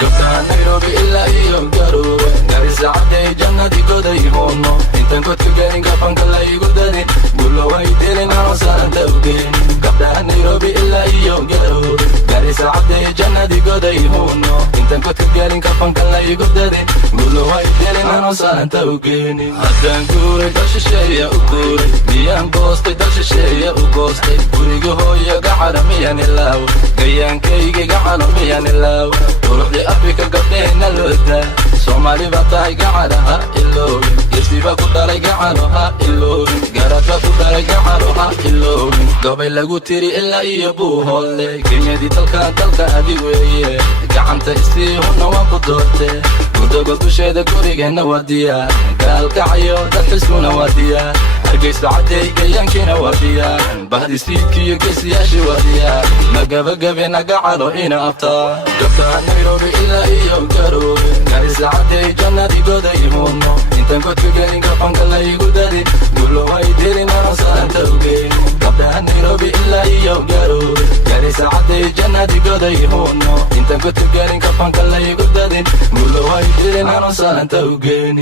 Gabdhaha Nairobi ilaa iyo GAROWE Garissa cadday jannadii goday hoono intaan godka gaarin gafanka la igu dadin gulo way dirin anoo saanta ogeen gabdhaha Nairobi ilaa iyo GAROWE Garissa cadday jannadii goday hoono intaan godka gaarin gafanka la igu dadin gulo way dirin anoo saanta ogeen haddaan guuray dal shisheeya u guuray miyaan goostay dal shisheeya u goostay guriga hooyo gacana miyaan ilaawo gayaankayga gacano miyaan ilaawo quruxdii Afrika gabdheheenna loodaa Somali baa tahay gacanaha iloowin Yesiba ku dhalay gacano ha iloowin Garadba ku dhalay gacano ha iloowin gobay lagu tiri ilaa iyo buuhoole kenyadii dalka adi weeye gacanta isii huna waan ku doortee gudoga dusheeda gurigeenna waa diyaar gaalkacayo dalxiskuna waa diyaar hargeysa cadday gayaankiina waa diyaar bahdi siidkiiyo geesiyaashii waa diyaar magabagabeena gacano ina abtaa gabdhaha Nairobi ilaa iyo GAROWE Garissa cadday jannadii goday hoono intaan godka gaarin gafanka la igu dadin gulo way dirin anoo saanta ogeen gabdhaha Nairobi ilaa iyo GAROWE Garissa cadday jannadii goday hoono intaan godka gaarin gafanka la igu dadin gulo way dirin anoo saanta ogeen